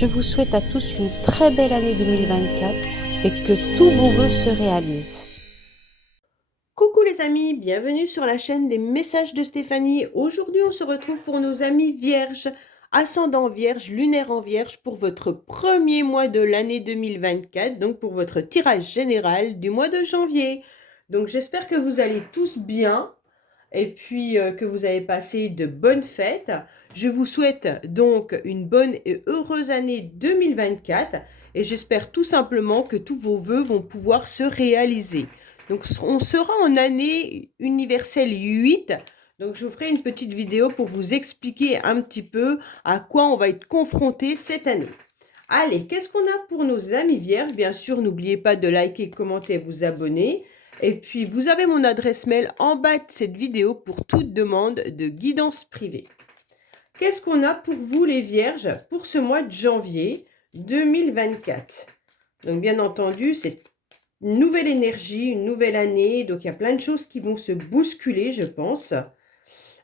je vous souhaite à tous une très belle année 2024 et que tous vos vœux se réalisent. Coucou les amis, bienvenue sur la chaîne des messages de Stéphanie. Aujourd'hui, on se retrouve pour nos amis vierges, ascendant vierge, lunaire en vierge, pour votre premier mois de l'année 2024, donc pour votre tirage général du mois de janvier. Donc j'espère que vous allez tous bien et puis que vous avez passé de bonnes fêtes. Je vous souhaite donc une bonne et heureuse année 2024 et j'espère tout simplement que tous vos vœux vont pouvoir se réaliser. Donc on sera en année universelle 8. Donc je vous ferai une petite vidéo pour vous expliquer un petit peu à quoi on va être confronté cette année. Allez, qu'est-ce qu'on a pour nos amis vierges? Bien sûr, n'oubliez pas de liker, commenter, vous abonner. Et puis, vous avez mon adresse mail en bas de cette vidéo pour toute demande de guidance privée. Qu'est-ce qu'on a pour vous les vierges pour ce mois de janvier 2024? Donc, bien entendu, c'est une nouvelle énergie, une nouvelle année. Donc, il y a plein de choses qui vont se bousculer, je pense.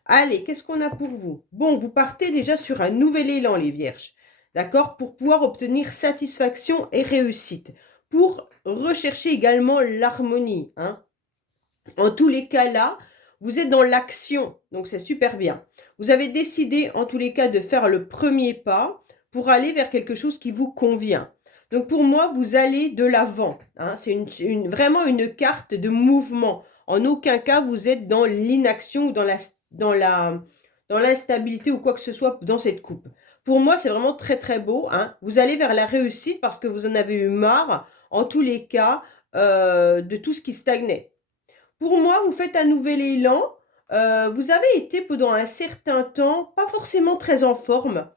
Allez, qu'est-ce qu'on a pour vous? Bon, vous partez déjà sur un nouvel élan, les vierges. D'accord? Pour pouvoir obtenir satisfaction et réussite. Pour rechercher également l'harmonie. Hein? En tous les cas, là, vous êtes dans l'action. Donc, c'est super bien. Vous avez décidé, en tous les cas, de faire le premier pas pour aller vers quelque chose qui vous convient. Donc, pour moi, vous allez de l'avant. Hein? C'est vraiment une carte de mouvement. En aucun cas, vous êtes dans l'inaction ou dans l'instabilité ou quoi que ce soit dans cette coupe. Pour moi, c'est vraiment très, très beau. Hein? Vous allez vers la réussite parce que vous en avez eu marre, en tous les cas, de tout ce qui stagnait. Pour moi, vous faites un nouvel élan. Vous avez été pendant un certain temps pas forcément très en forme.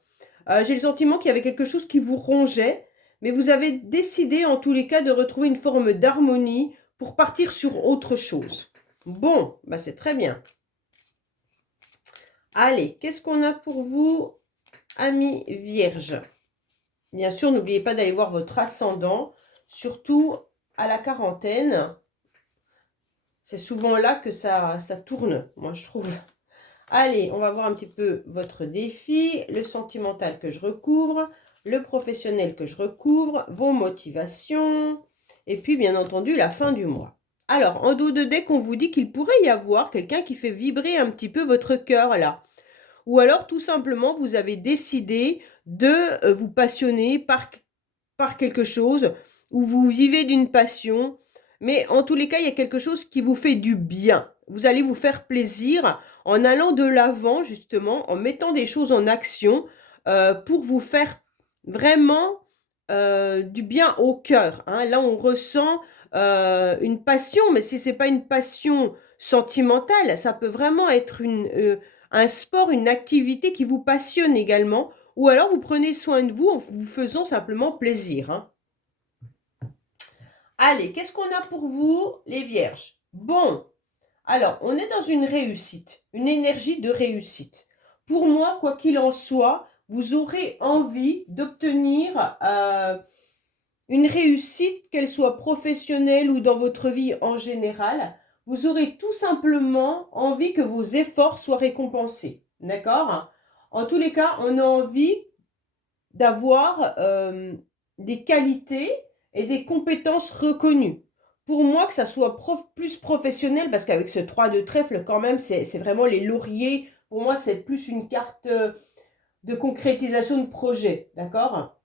J'ai le sentiment qu'il y avait quelque chose qui vous rongeait, mais vous avez décidé en tous les cas de retrouver une forme d'harmonie pour partir sur autre chose. Bon, bah c'est très bien. Allez, qu'est-ce qu'on a pour vous, amis vierges? Bien sûr, n'oubliez pas d'aller voir votre ascendant, surtout à la quarantaine. C'est souvent là que ça tourne, moi je trouve. Allez, on va voir un petit peu votre défi, le sentimental que je recouvre, le professionnel que je recouvre, vos motivations, et puis bien entendu la fin du mois. Alors, en dos de deck, on vous dit qu'il pourrait y avoir quelqu'un qui fait vibrer un petit peu votre cœur là. Ou alors, tout simplement, vous avez décidé de vous passionner par quelque chose, ou vous vivez d'une passion, mais en tous les cas, il y a quelque chose qui vous fait du bien. Vous allez vous faire plaisir en allant de l'avant, justement, en mettant des choses en action pour vous faire vraiment du bien au cœur. Hein. Là, on ressent une passion, mais si ce n'est pas une passion sentimentale, ça peut vraiment être un sport, une activité qui vous passionne également, ou alors vous prenez soin de vous en vous faisant simplement plaisir. Hein. Allez, qu'est-ce qu'on a pour vous, les vierges? Bon, alors, on est dans une réussite, une énergie de réussite. Pour moi, quoi qu'il en soit, vous aurez envie d'obtenir une réussite, qu'elle soit professionnelle ou dans votre vie en général. Vous aurez tout simplement envie que vos efforts soient récompensés. D'accord? En tous les cas, on a envie d'avoir des qualités et des compétences reconnues. Pour moi, que ça soit plus professionnel, parce qu'avec ce 3 de trèfle, quand même, c'est vraiment les lauriers. Pour moi, c'est plus une carte de concrétisation de projet. D'accord?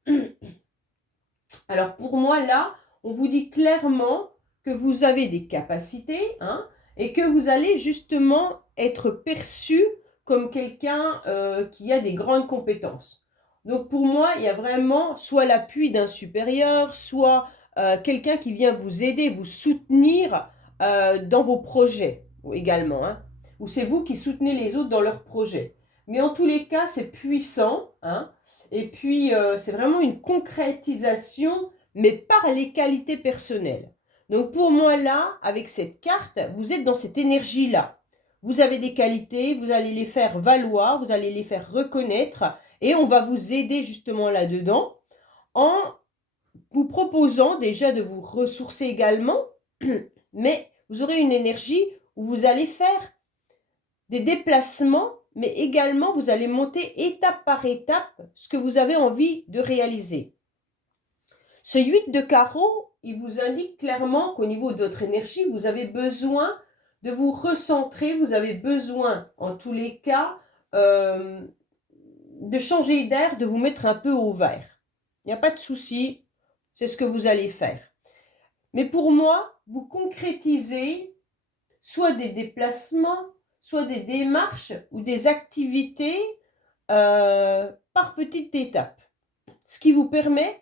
Alors, pour moi, là, on vous dit clairement que vous avez des capacités, hein, et que vous allez justement être perçu comme quelqu'un qui a des grandes compétences. Donc pour moi, il y a vraiment soit l'appui d'un supérieur, soit quelqu'un qui vient vous aider, vous soutenir dans vos projets également. Hein, ou c'est vous qui soutenez les autres dans leurs projets. Mais en tous les cas, c'est puissant. Hein, et puis, c'est vraiment une concrétisation, mais par les qualités personnelles. Donc pour moi, là, avec cette carte, vous êtes dans cette énergie-là. Vous avez des qualités, vous allez les faire valoir, vous allez les faire reconnaître, et on va vous aider justement là-dedans en vous proposant déjà de vous ressourcer également, mais vous aurez une énergie où vous allez faire des déplacements mais également vous allez monter étape par étape ce que vous avez envie de réaliser. Ce 8 de carreau, il vous indique clairement qu'au niveau de votre énergie, vous avez besoin de vous recentrer, vous avez besoin, en tous les cas, de changer d'air, de vous mettre un peu au vert. Il n'y a pas de souci, c'est ce que vous allez faire. Mais pour moi, vous concrétisez soit des déplacements, soit des démarches ou des activités par petites étapes. Ce qui vous permet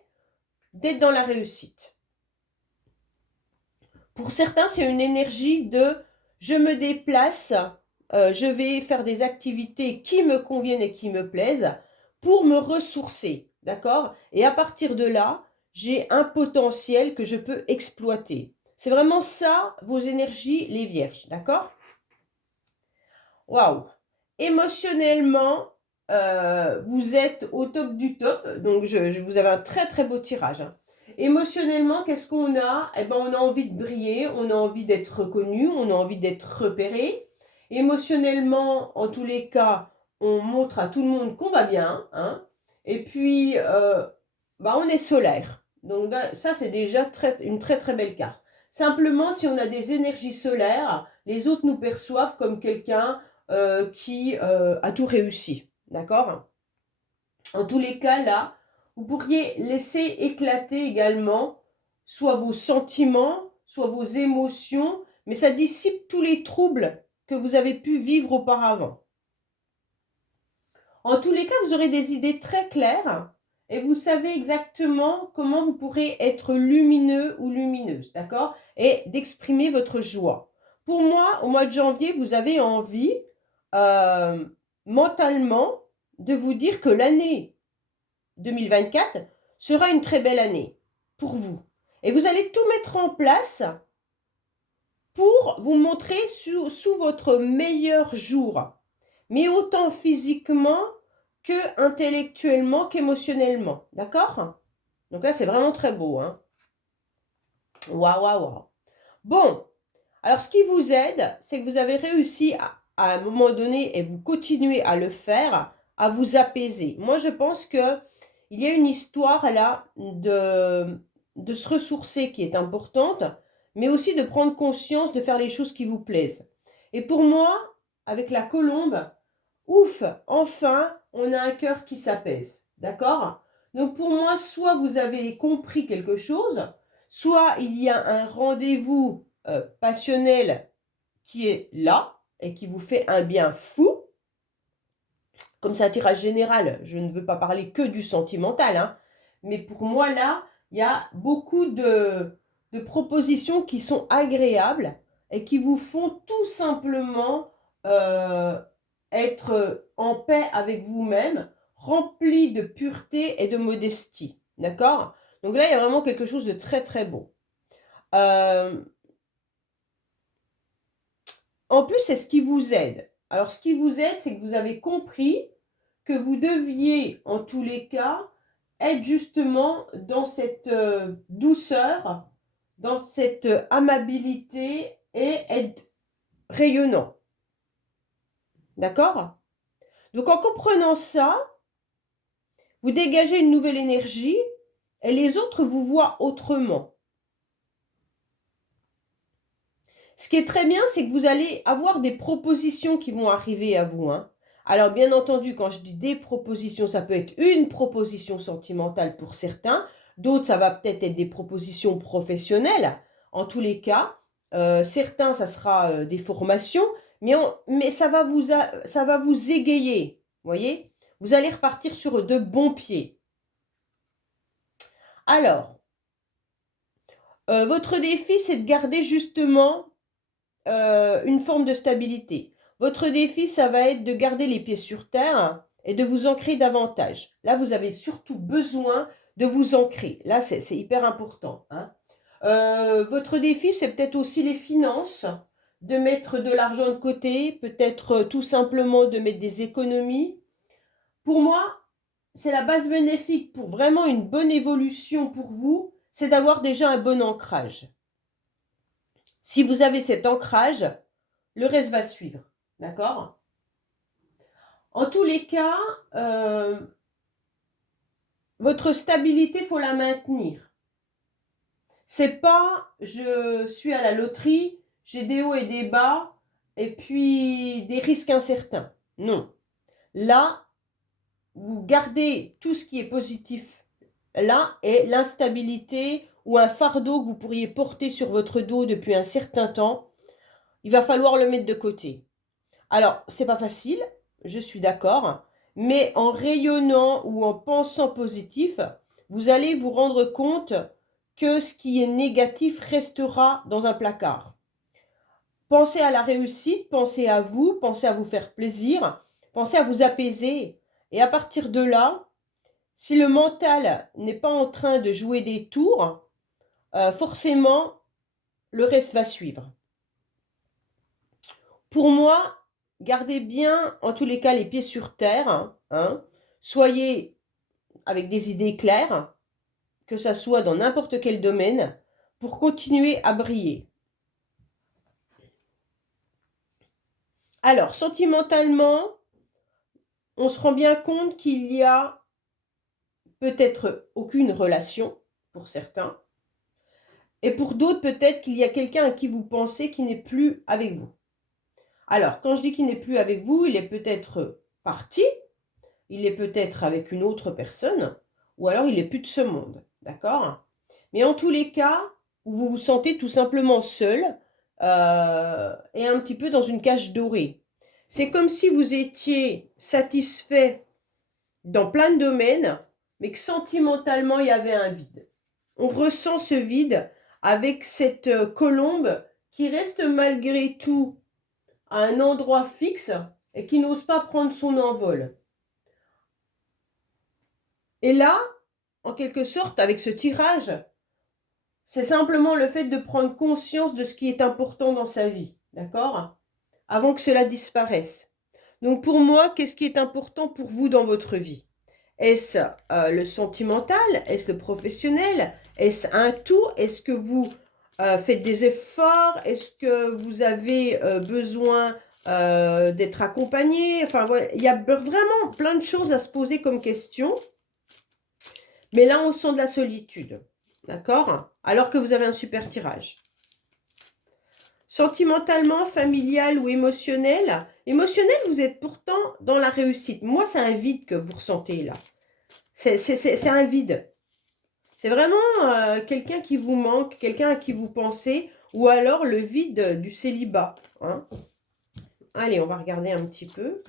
d'être dans la réussite. Pour certains, c'est une énergie de « je me déplace, je vais faire des activités qui me conviennent et qui me plaisent pour me ressourcer. » D'accord? Et à partir de là, j'ai un potentiel que je peux exploiter. C'est vraiment ça, vos énergies, les vierges. D'accord? Waouh! Émotionnellement, vous êtes au top du top. Donc, vous avez un très, très beau tirage. Hein. Émotionnellement, qu'est-ce qu'on a? Eh ben, on a envie de briller, on a envie d'être reconnu, on a envie d'être repéré. Émotionnellement, en tous les cas, on montre à tout le monde qu'on va bien. Hein. Et puis, on est solaire. Donc, ça, c'est déjà une très, très belle carte. Simplement, si on a des énergies solaires, les autres nous perçoivent comme quelqu'un qui a tout réussi. D'accord? En tous les cas, là, vous pourriez laisser éclater également soit vos sentiments, soit vos émotions, mais ça dissipe tous les troubles que vous avez pu vivre auparavant. En tous les cas, vous aurez des idées très claires et vous savez exactement comment vous pourrez être lumineux ou lumineuse, d'accord? Et d'exprimer votre joie. Pour moi, au mois de janvier, vous avez envie mentalement de vous dire que l'année 2024 sera une très belle année pour vous. Et vous allez tout mettre en place pour vous montrer sous votre meilleur jour. Mais autant physiquement que intellectuellement qu'émotionnellement. D'accord? Donc là, c'est vraiment très beau. Hein? Waouh, waouh, waouh. Bon, alors ce qui vous aide, c'est que vous avez réussi à un moment donné, et vous continuez à le faire, à vous apaiser. Moi, je pense qu'il y a une histoire là de se ressourcer qui est importante, mais aussi de prendre conscience de faire les choses qui vous plaisent. Et pour moi, avec la colombe, ouf, enfin, on a un cœur qui s'apaise. D'accord? Donc pour moi, soit vous avez compris quelque chose, soit il y a un rendez-vous passionnel qui est là et qui vous fait un bien fou. Comme c'est un tirage général, je ne veux pas parler que du sentimental, hein, mais pour moi là, il y a beaucoup de propositions qui sont agréables et qui vous font tout simplement être en paix avec vous-même, rempli de pureté et de modestie. D'accord? Donc là, il y a vraiment quelque chose de très très beau. En plus, c'est ce qui vous aide. Alors, ce qui vous aide, c'est que vous avez compris que vous deviez, en tous les cas, être justement dans cette douceur, dans cette amabilité et être rayonnant. D'accord? Donc, en comprenant ça, vous dégagez une nouvelle énergie et les autres vous voient autrement. Ce qui est très bien, c'est que vous allez avoir des propositions qui vont arriver à vous. Hein. Alors, bien entendu, quand je dis des propositions, ça peut être une proposition sentimentale pour certains. D'autres, ça va peut-être être des propositions professionnelles. En tous les cas, certains, ça sera des formations. Mais ça va vous égayer. Voyez? Vous allez repartir sur de bons pieds. Alors, votre défi, c'est de garder justement une forme de stabilité. Votre défi, ça va être de garder les pieds sur terre et de vous ancrer davantage. Là, vous avez surtout besoin de vous ancrer. Là, c'est hyper important. Hein. Votre défi, c'est peut-être aussi les finances, de mettre de l'argent de côté, peut-être tout simplement de mettre des économies. Pour moi, c'est la base bénéfique pour vraiment une bonne évolution pour vous, c'est d'avoir déjà un bon ancrage. Si vous avez cet ancrage, le reste va suivre. D'accord? En tous les cas, votre stabilité, il faut la maintenir. C'est pas je suis à la loterie, j'ai des hauts et des bas, et puis des risques incertains. Non. Là, vous gardez tout ce qui est positif là, et l'instabilité ou un fardeau que vous pourriez porter sur votre dos depuis un certain temps, il va falloir le mettre de côté. Alors, c'est pas facile, je suis d'accord, mais en rayonnant ou en pensant positif, vous allez vous rendre compte que ce qui est négatif restera dans un placard. Pensez à la réussite, pensez à vous faire plaisir, pensez à vous apaiser. Et à partir de là, si le mental n'est pas en train de jouer des tours, forcément, le reste va suivre. Pour moi, gardez bien, en tous les cas, les pieds sur terre. Hein. Soyez avec des idées claires, que ça soit dans n'importe quel domaine, pour continuer à briller. Alors, sentimentalement, on se rend bien compte qu'il y a peut-être aucune relation, pour certains, et pour d'autres, peut-être qu'il y a quelqu'un à qui vous pensez qui n'est plus avec vous. Alors, quand je dis qu'il n'est plus avec vous, il est peut-être parti, il est peut-être avec une autre personne, ou alors il n'est plus de ce monde, d'accord? Mais en tous les cas, vous vous sentez tout simplement seul et un petit peu dans une cage dorée. C'est comme si vous étiez satisfait dans plein de domaines, mais que sentimentalement, il y avait un vide. On ressent ce vide avec cette colombe qui reste malgré tout à un endroit fixe et qui n'ose pas prendre son envol. Et là, en quelque sorte, avec ce tirage, c'est simplement le fait de prendre conscience de ce qui est important dans sa vie, d'accord? Avant que cela disparaisse. Donc pour moi, qu'est-ce qui est important pour vous dans votre vie? Est-ce le sentimental? Est-ce le professionnel? Est-ce un tout? Est-ce que vous faites des efforts? Est-ce que vous avez besoin d'être accompagné? Enfin, ouais, il y a vraiment plein de choses à se poser comme question. Mais là, on sent de la solitude. D'accord? Alors que vous avez un super tirage. Sentimentalement, familial ou émotionnel. Émotionnel, vous êtes pourtant dans la réussite. Moi, c'est un vide que vous ressentez là. C'est un vide. C'est vraiment quelqu'un qui vous manque, quelqu'un à qui vous pensez, ou alors le vide du célibat. Hein. Allez, on va regarder un petit peu.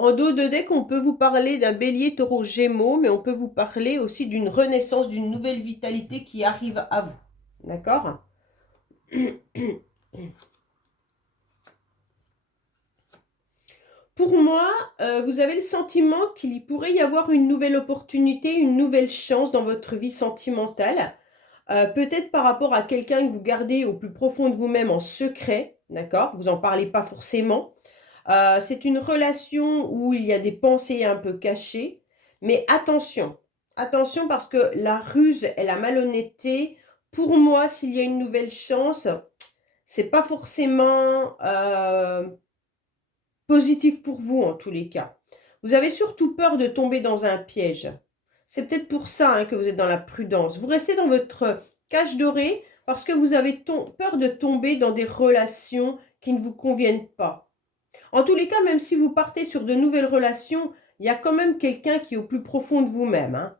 En dos de deck, on peut vous parler d'un bélier taureau gémeaux, mais on peut vous parler aussi d'une renaissance, d'une nouvelle vitalité qui arrive à vous. D'accord? Pour moi, vous avez le sentiment qu'il pourrait y avoir une nouvelle opportunité, une nouvelle chance dans votre vie sentimentale. Peut-être par rapport à quelqu'un que vous gardez au plus profond de vous-même en secret, d'accord? Vous n'en parlez pas forcément. C'est une relation où il y a des pensées un peu cachées. Mais attention, attention parce que la ruse et la malhonnêteté, pour moi, s'il y a une nouvelle chance, c'est pas forcément positif pour vous en tous les cas. Vous avez surtout peur de tomber dans un piège. C'est peut-être pour ça hein, que vous êtes dans la prudence. Vous restez dans votre cage dorée parce que vous avez peur de tomber dans des relations qui ne vous conviennent pas. En tous les cas, même si vous partez sur de nouvelles relations, il y a quand même quelqu'un qui est au plus profond de vous-même. Hein.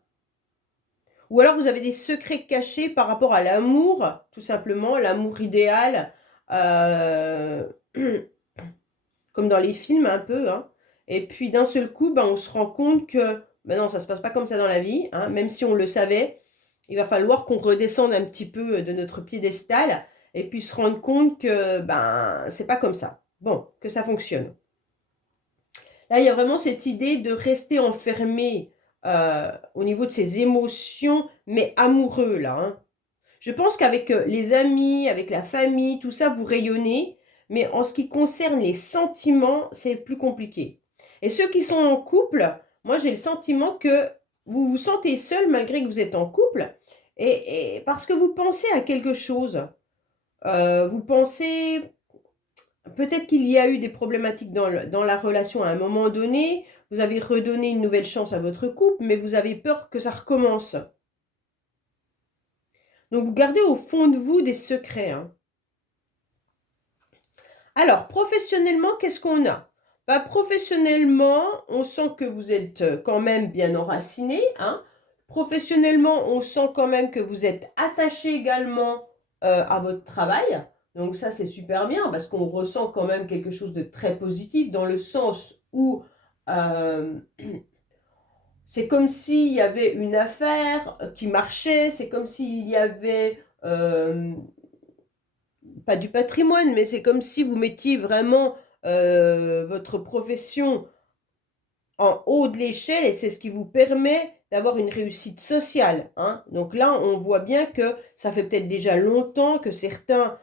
Ou alors vous avez des secrets cachés par rapport à l'amour, tout simplement, l'amour idéal, comme dans les films un peu. Hein. Et puis d'un seul coup, on se rend compte que non, ça ne se passe pas comme ça dans la vie, hein, même si on le savait. Il va falloir qu'on redescende un petit peu de notre piédestal et puis se rendre compte que c'est pas comme ça. Bon, que ça fonctionne. Là, il y a vraiment cette idée de rester enfermé au niveau de ses émotions, mais amoureux, là. Hein. Je pense qu'avec les amis, avec la famille, tout ça, vous rayonnez. Mais en ce qui concerne les sentiments, c'est plus compliqué. Et ceux qui sont en couple, moi, j'ai le sentiment que vous vous sentez seul malgré que vous êtes en couple. Et parce que vous pensez à quelque chose. Vous pensez peut-être qu'il y a eu des problématiques dans la relation à un moment donné. Vous avez redonné une nouvelle chance à votre couple, mais vous avez peur que ça recommence. Donc, vous gardez au fond de vous des secrets, hein. Alors, professionnellement, qu'est-ce qu'on a? Bah, professionnellement, on sent que vous êtes quand même bien enraciné, hein. Professionnellement, on sent quand même que vous êtes attaché également à votre travail. Donc ça, c'est super bien parce qu'on ressent quand même quelque chose de très positif dans le sens où euh, c'est comme s'il y avait une affaire qui marchait, c'est comme s'il y avait pas du patrimoine, mais c'est comme si vous mettiez vraiment votre profession en haut de l'échelle et c'est ce qui vous permet d'avoir une réussite sociale, hein. Donc là, on voit bien que ça fait peut-être déjà longtemps que certains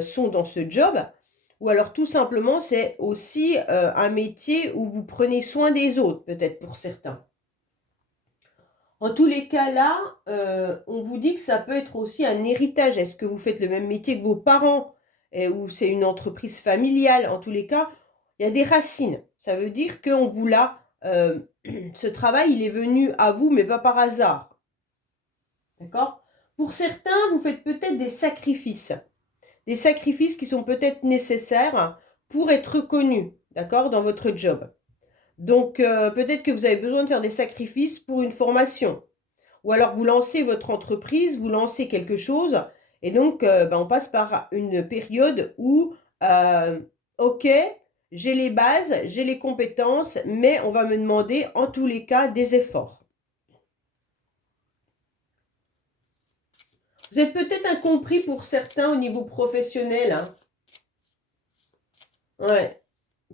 sont dans ce job, ou alors tout simplement, c'est aussi un métier où vous prenez soin des autres, peut-être pour certains. En tous les cas, là, on vous dit que ça peut être aussi un héritage. Est-ce que vous faites le même métier que vos parents ou c'est une entreprise familiale? En tous les cas, il y a des racines. Ça veut dire qu'on vous l'a... ce travail, il est venu à vous, mais pas par hasard. D'accord? Pour certains, vous faites peut-être des sacrifices. Des sacrifices qui sont peut-être nécessaires pour être reconnus, d'accord, dans votre job. Donc, peut-être que vous avez besoin de faire des sacrifices pour une formation. Ou alors vous lancez votre entreprise, vous lancez quelque chose, et donc on passe par une période où, ok, j'ai les bases, j'ai les compétences, mais on va me demander en tous les cas des efforts. Vous êtes peut-être incompris pour certains au niveau professionnel, hein. Ouais.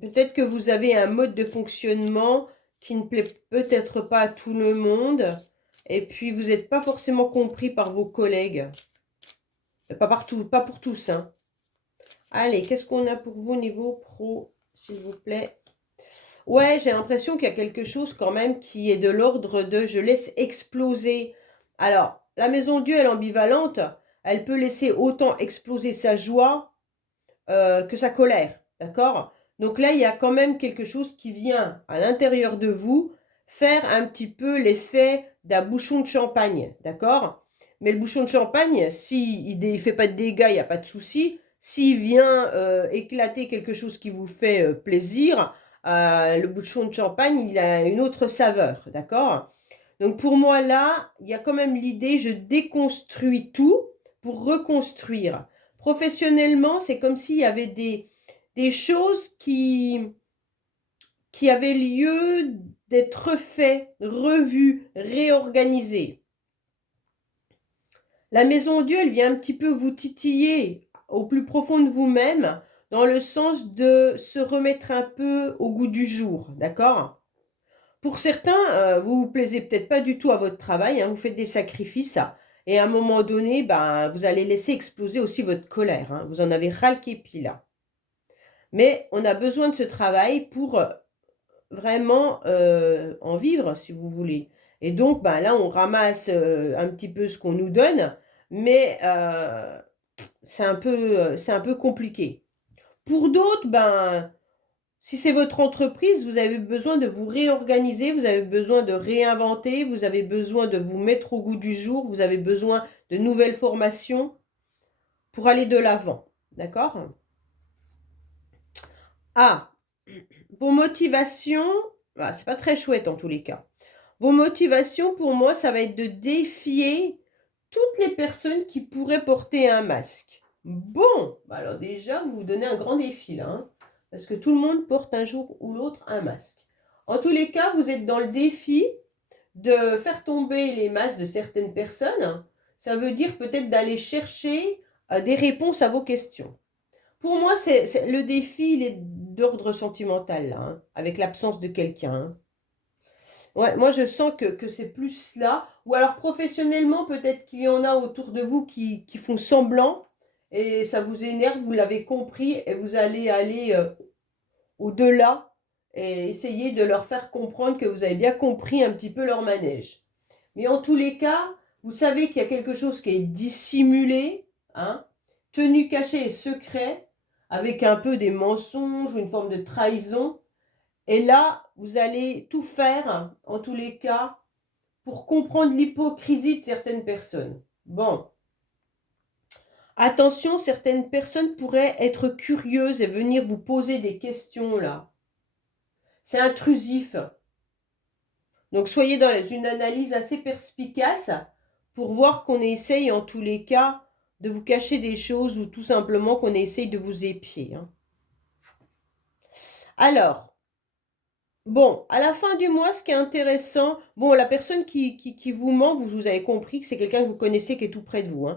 Peut-être que vous avez un mode de fonctionnement qui ne plaît peut-être pas à tout le monde, et puis vous n'êtes pas forcément compris par vos collègues. Pas partout, pas pour tous, hein. Allez, qu'est-ce qu'on a pour vous niveau pro, s'il vous plaît? Ouais, j'ai l'impression qu'il y a quelque chose quand même qui est de l'ordre de je laisse exploser. Alors, la maison Dieu, elle est ambivalente. Elle peut laisser autant exploser sa joie que sa colère. D'accord? Donc là, il y a quand même quelque chose qui vient à l'intérieur de vous faire un petit peu l'effet d'un bouchon de champagne. D'accord? Mais le bouchon de champagne, s'il ne fait pas de dégâts, il n'y a pas de souci. S'il vient éclater quelque chose qui vous fait plaisir, le bouchon de champagne, il a une autre saveur. D'accord? Donc pour moi, là, il y a quand même l'idée, je déconstruis tout pour reconstruire. Professionnellement, c'est comme s'il y avait des choses qui avaient lieu d'être refaites, revues, réorganisées. La maison Dieu, elle vient un petit peu vous titiller au plus profond de vous-même, dans le sens de se remettre un peu au goût du jour, d'accord? Pour certains, vous vous plaisez peut-être pas du tout à votre travail, hein, vous faites des sacrifices, et à un moment donné, vous allez laisser exploser aussi votre colère, hein, vous en avez ras le képi là. Mais on a besoin de ce travail pour vraiment en vivre, si vous voulez. Et donc, là, on ramasse un petit peu ce qu'on nous donne, mais c'est un peu compliqué. Pour d'autres, si c'est votre entreprise, vous avez besoin de vous réorganiser, vous avez besoin de réinventer, vous avez besoin de vous mettre au goût du jour, vous avez besoin de nouvelles formations pour aller de l'avant. D'accord? Ah, vos motivations, c'est pas très chouette en tous les cas. Vos motivations, pour moi, ça va être de défier toutes les personnes qui pourraient porter un masque. Bon, alors déjà, vous vous donnez un grand défi là, hein, parce que tout le monde porte un jour ou l'autre un masque. En tous les cas, vous êtes dans le défi de faire tomber les masques de certaines personnes. Ça veut dire peut-être d'aller chercher des réponses à vos questions. Pour moi, le défi, il est d'ordre sentimental, là, hein, avec l'absence de quelqu'un, hein. Ouais, moi, je sens que c'est plus là. Ou alors, professionnellement, peut-être qu'il y en a autour de vous qui font semblant et ça vous énerve, vous l'avez compris et vous allez aller au-delà et essayer de leur faire comprendre que vous avez bien compris un petit peu leur manège. Mais en tous les cas, vous savez qu'il y a quelque chose qui est dissimulé, hein, tenu caché et secret, avec un peu des mensonges ou une forme de trahison. Et là, vous allez tout faire, en tous les cas, pour comprendre l'hypocrisie de certaines personnes. Bon. Attention, certaines personnes pourraient être curieuses et venir vous poser des questions là. C'est intrusif. Donc soyez dans une analyse assez perspicace pour voir qu'on essaye en tous les cas de vous cacher des choses ou tout simplement qu'on essaye de vous épier. Alors, bon, à la fin du mois, ce qui est intéressant, bon, la personne qui vous ment, vous avez compris que c'est quelqu'un que vous connaissez qui est tout près de vous.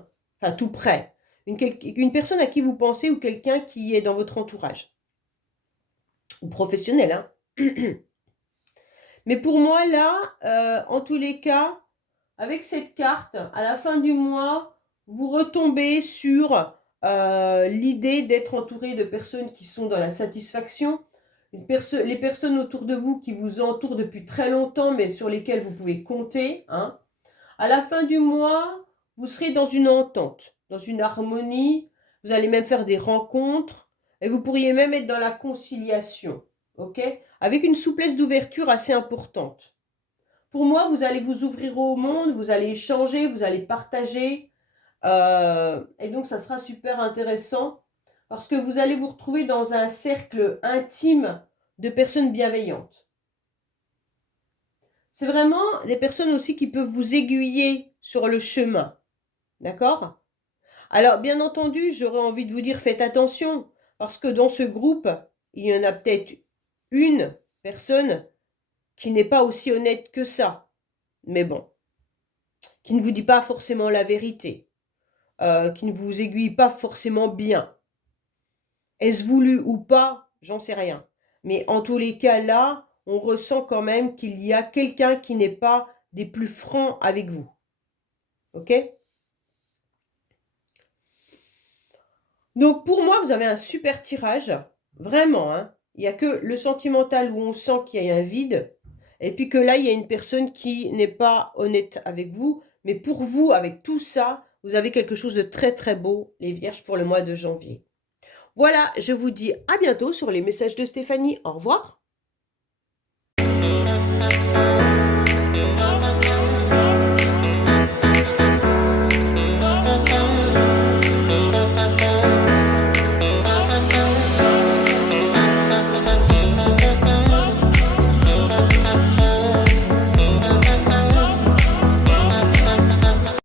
Enfin, tout près. Une personne à qui vous pensez ou quelqu'un qui est dans votre entourage. Ou professionnel, Mais pour moi, là, en tous les cas, avec cette carte, à la fin du mois, vous retombez sur l'idée d'être entouré de personnes qui sont dans la satisfaction, les personnes autour de vous qui vous entourent depuis très longtemps, mais sur lesquelles vous pouvez compter. À la fin du mois, vous serez dans une entente, dans une harmonie, vous allez même faire des rencontres, et vous pourriez même être dans la conciliation, ok? Avec une souplesse d'ouverture assez importante. Pour moi, vous allez vous ouvrir au monde, vous allez échanger, vous allez partager. Et donc, ça sera super intéressant parce que vous allez vous retrouver dans un cercle intime de personnes bienveillantes. C'est vraiment des personnes aussi qui peuvent vous aiguiller sur le chemin. D'accord? Alors, bien entendu, j'aurais envie de vous dire, faites attention parce que dans ce groupe, il y en a peut-être une personne qui n'est pas aussi honnête que ça. Mais bon, qui ne vous dit pas forcément la vérité, qui ne vous aiguille pas forcément bien. Est-ce voulu ou pas? J'en sais rien. Mais en tous les cas, là, on ressent quand même qu'il y a quelqu'un qui n'est pas des plus francs avec vous. Ok? Donc pour moi, vous avez un super tirage. Vraiment, Il n'y a que le sentimental où on sent qu'il y a un vide. Et puis que là, il y a une personne qui n'est pas honnête avec vous. Mais pour vous, avec tout ça, vous avez quelque chose de très très beau, les Vierges, pour le mois de janvier. Voilà, je vous dis à bientôt sur les messages de Stéphanie. Au revoir.